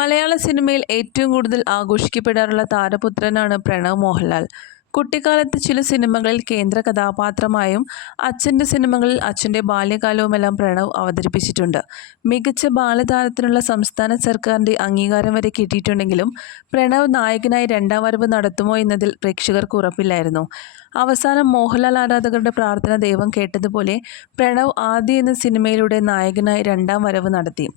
മലയാള സിനിമയിൽ ഏറ്റവും കൂടുതൽ ആഘോഷിക്കപ്പെടാറുള്ള താരപുത്രനാണ് പ്രണവ് മോഹൻലാൽ. കുട്ടിക്കാലത്ത് ചില സിനിമകളിൽ കേന്ദ്ര കഥാപാത്രമായും അച്ഛന്റെ സിനിമകളിൽ അച്ഛന്റെ ബാല്യകാലവുമെല്ലാം പ്രണവ് അവതരിപ്പിച്ചിട്ടുണ്ട്. മികച്ച ബാലതാരത്തിനുള്ള സംസ്ഥാന സർക്കാരിന്റെ അംഗീകാരം വരെ കിട്ടിയിട്ടുണ്ടെങ്കിലും പ്രണവ് നായകനായി രണ്ടാം വരവ് നടത്തുമോ എന്നതിൽ പ്രേക്ഷകർക്ക് ഉറപ്പില്ലായിരുന്നു. അവസാനം മോഹൻലാൽ ആരാധകരുടെ പ്രാർത്ഥന ദൈവം കേട്ടതുപോലെ പ്രണവ് ആദ്യ എന്ന സിനിമയിലൂടെ നായകനായി രണ്ടാം വരവ് നടത്തി.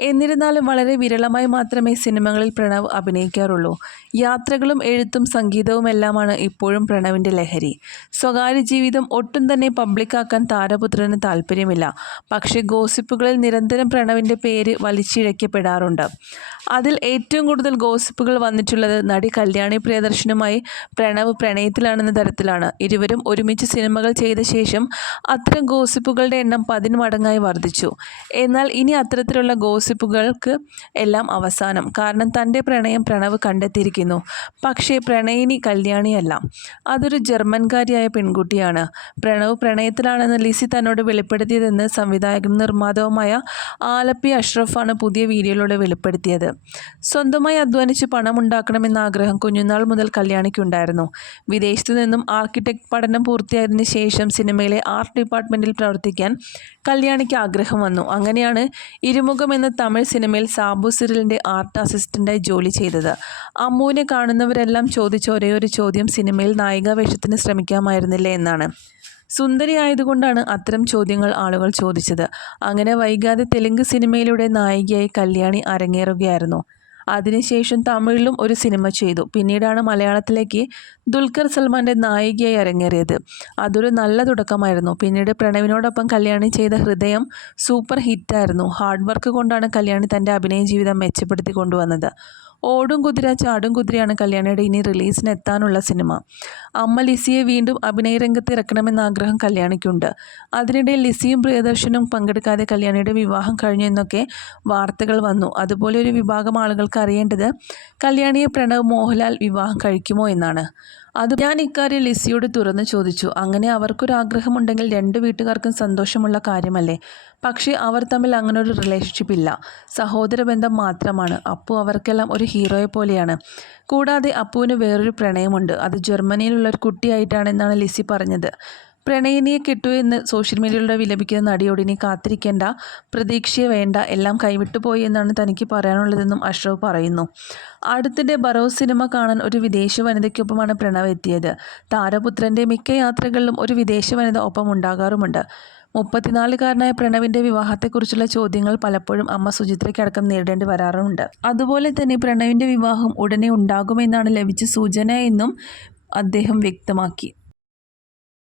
എന്നിരുന്നാലും വളരെ വിരളമായി മാത്രമേ സിനിമകളിൽ പ്രണവ് അഭിനയിക്കാറുള്ളൂ. യാത്രകളും എഴുത്തും സംഗീതവുമെല്ലാമാണ് ഇപ്പോഴും പ്രണവിന്റെ ലഹരി. സ്വകാര്യ ജീവിതം ഒട്ടും തന്നെ പബ്ലിക്കാക്കാൻ താരപുത്രന് താല്പര്യമില്ല. പക്ഷേ ഗോസിപ്പുകളിൽ നിരന്തരം പ്രണവിന്റെ പേര് വലിച്ചിഴക്കപ്പെടാറുണ്ട്. അതിൽ ഏറ്റവും കൂടുതൽ ഗോസിപ്പുകൾ വന്നിട്ടുള്ളത് നടി കല്യാണി പ്രിയദർശനുമായി പ്രണവ് പ്രണയത്തിലാണെന്ന തരത്തിലാണ്. ഇരുവരും ഒരുമിച്ച് സിനിമകൾ ചെയ്ത ശേഷം അത്തരം ഗോസിപ്പുകളുടെ എണ്ണം പതിന്മടങ്ങായി വർദ്ധിച്ചു. എന്നാൽ ഇനി അത്തരത്തിലുള്ള ഗോസിപ്പുകൾക്ക് എല്ലാം അവസാനം. കാരണം തന്റെ പ്രണയം പ്രണവ് കണ്ടെത്തിയിരിക്കുന്നു. പക്ഷേ പ്രണയിനി കല്യാണിയല്ല. അതൊരു ജർമ്മൻകാരിയായ പെൺകുട്ടിയാണ്. പ്രണവ് പ്രണയത്തിലാണെന്ന് ലിസി തന്നോട് വെളിപ്പെടുത്തിയതെന്ന് സംവിധായകനും നിർമ്മാതാവുമായ ആലപ്പി അഷ്റഫാണ് പുതിയ വീഡിയോയിലൂടെ വെളിപ്പെടുത്തിയത്. സ്വന്തമായി അധ്വാനിച്ച് പണമുണ്ടാക്കണമെന്ന ആഗ്രഹം കുഞ്ഞുനാൾ മുതൽ കല്യാണിക്കുണ്ടായിരുന്നു. വിദേശത്തു നിന്നും ആർക്കിടെക്ട് പഠനം പൂർത്തിയായതിനു ശേഷം സിനിമയിലെ ആർട്ട് ഡിപ്പാർട്ട്മെന്റിൽ പ്രവർത്തിക്കാൻ കല്യാണിക്ക് ആഗ്രഹം വന്നു. അങ്ങനെയാണ് ഇരുമുഖം എന്ന തമിഴ് സിനിമയിൽ സാബു സിറിലിന്റെ ആർട്ട് അസിസ്റ്റന്റായി ജോലി ചെയ്തത്. അമ്മുവിനെ കാണുന്നവരെല്ലാം ചോദിച്ച ഒരേ ഒരു ചോദ്യം സിനിമയിൽ നായികാവേഷത്തിന് ശ്രമിക്കാമായിരുന്നില്ലേ എന്നാണ്. സുന്ദരി ആയതുകൊണ്ടാണ് അത്തരം ചോദ്യങ്ങൾ ആളുകൾ ചോദിച്ചത്. അങ്ങനെ വൈകാതെ തെലുങ്ക് സിനിമയിലൂടെ നായികയായി കല്യാണി അരങ്ങേറുകയായിരുന്നു. അതിനുശേഷം തമിഴിലും ഒരു സിനിമ ചെയ്തു. പിന്നീടാണ് മലയാളത്തിലേക്ക് ദുൽഖർ സൽമാന്റെ നായികയായി അരങ്ങേറിയത്. അതൊരു നല്ല തുടക്കമായിരുന്നു. പിന്നീട് പ്രണവിനോടൊപ്പം കല്യാണി ചെയ്ത ഹൃദയം സൂപ്പർ ഹിറ്റായിരുന്നു. ഹാർഡ് വർക്ക് കൊണ്ടാണ് കല്യാണി തന്റെ അഭിനയ ജീവിതം മെച്ചപ്പെടുത്തി കൊണ്ടുവന്നത്. ഓടും കുതിര ചാടും കുതിരയാണ് കല്യാണിയുടെ ഇനി റിലീസിന് എത്താനുള്ള സിനിമ. അമ്മ ലിസിയെ വീണ്ടും അഭിനയ രംഗത്ത് ഇറക്കണമെന്ന ആഗ്രഹം കല്യാണിക്കുണ്ട്. അതിനിടെ ലിസിയും പ്രിയദർശനും പങ്കെടുക്കാതെ കല്യാണിയുടെ വിവാഹം കഴിഞ്ഞു എന്നൊക്കെ വാർത്തകൾ വന്നു. അതുപോലെ ഒരു വിഭാഗം ആളുകൾക്ക് അറിയേണ്ടത് കല്യാണിയെ പ്രണവ് മോഹൻലാൽ വിവാഹം കഴിക്കുമോ എന്നാണ്. അത് ഞാൻ ഇക്കാര്യം ലിസിയോട് തുറന്നു ചോദിച്ചു. അങ്ങനെ അവർക്കൊരു ആഗ്രഹമുണ്ടെങ്കിൽ രണ്ട് വീട്ടുകാർക്കും സന്തോഷമുള്ള കാര്യമല്ലേ? പക്ഷേ അവർ തമ്മിൽ അങ്ങനെ ഒരു റിലേഷൻഷിപ്പ് ഇല്ല. സഹോദര ബന്ധം മാത്രമാണ്. അപ്പു അവർക്കെല്ലാം ഒരു ഹീറോയെ പോലെയാണ്. കൂടാതെ അപ്പുവിന് വേറൊരു പ്രണയമുണ്ട്. അത് ജർമ്മനിയിലുള്ള ഒരു കുട്ടിയായിട്ടാണെന്നാണ് ലിസി പറഞ്ഞത്. പ്രണയിനിയെ കിട്ടൂ എന്ന് സോഷ്യൽ മീഡിയയിലൂടെ വിലപിക്കുന്ന നടിയോട് കാത്തിരിക്കേണ്ട പ്രതീക്ഷയെ വേണ്ട എല്ലാം കൈവിട്ടുപോയി എന്നാണ് തനിക്ക് പറയാനുള്ളതെന്നും അഷ്റഫ് പറയുന്നു. അടുത്തിടെ ബറോ സിനിമ കാണാൻ ഒരു വിദേശ വനിതയ്ക്കൊപ്പമാണ് പ്രണവ് എത്തിയത്. താരപുത്രന്റെ മിക്ക യാത്രകളിലും ഒരു വിദേശ വനിത ഒപ്പം ഉണ്ടാകാറുമുണ്ട് മുപ്പത്തിനാലുകാരനായ പ്രണവിന്റെ വിവാഹത്തെക്കുറിച്ചുള്ള ചോദ്യങ്ങൾ പലപ്പോഴും അമ്മ സുചിത്രയ്ക്കടക്കം നേരിടേണ്ടി വരാറുമുണ്ട്. അതുപോലെ തന്നെ പ്രണവിന്റെ വിവാഹം ഉടനെ ഉണ്ടാകുമെന്നാണ് ലഭിച്ച സൂചന എന്നും അദ്ദേഹം വ്യക്തമാക്കി.